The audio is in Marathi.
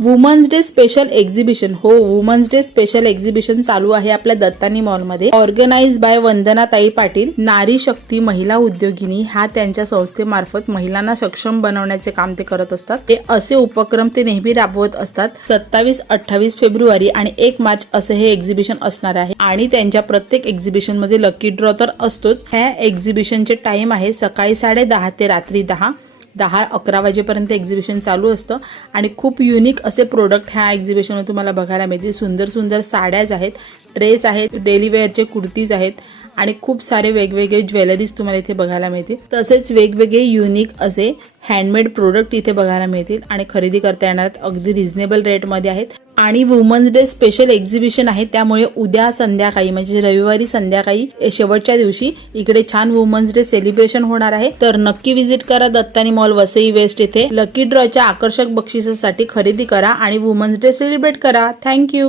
वुमन्स डे स्पेशल एक्झिबिशन, हो वुमन्स डे स्पेशल एक्झिबिशन चालू आहे आपल्या दत्तानी मॉल मध्ये. ऑर्गनाइज बाय वंदनाताई पाटील. नारी शक्ती महिला उद्योगिनी ह्या त्यांच्या संस्थेमार्फत महिलांना सक्षम बनवण्याचे काम ते करत असतात. ते असे उपक्रम ते नेहमी राबवत असतात. 27, 28 फेब्रुवारी आणि 1 मार्च असे हे एक्झिबिशन असणार आहे आणि त्यांच्या प्रत्येक एक्झिबिशन मध्ये लकी ड्रॉ तर असतोच. ह्या एक्झिबिशनचे टाइम आहे सकाळी 10:30 ते रात्री 10-11 वाजेपर्यंत एक्झिबिशन चालू असतं आणि खूप युनिक असे प्रोडक्ट ह्या एक्झिबिशनमध्ये तुम्हाला बघायला मिळतील. सुंदर सुंदर साड्याज आहेत, ड्रेस आहेत, डेली वेअरचे कुर्तीज आहेत आणि खूप सारे वेगवेगळे ज्वेलरीज तुम्हाला इथे बघायला मिळतील. तसेच वेगवेगळे युनिक असे हँडमेड प्रोडक्ट इथे बघायला मिळतील आणि खरेदी करता येणार अगदी रिझनेबल रेटमध्ये आहेत. आणि वुमन्स डे स्पेशल एक्झिबिशन आहे त्यामुळे उद्या संध्याकाळी म्हणजे रविवारी संध्याकाळी शेवटच्या दिवशी इकडे छान वुमन्स डे सेलिब्रेशन होणार आहे. तर नक्की विजिट करा दत्तानी मॉल वसई वेस्ट येथे. लकी ड्रॉच्या आकर्षक बक्षिसासाठी खरेदी करा आणि वुमन्स डे सेलिब्रेट करा. थँक्यू.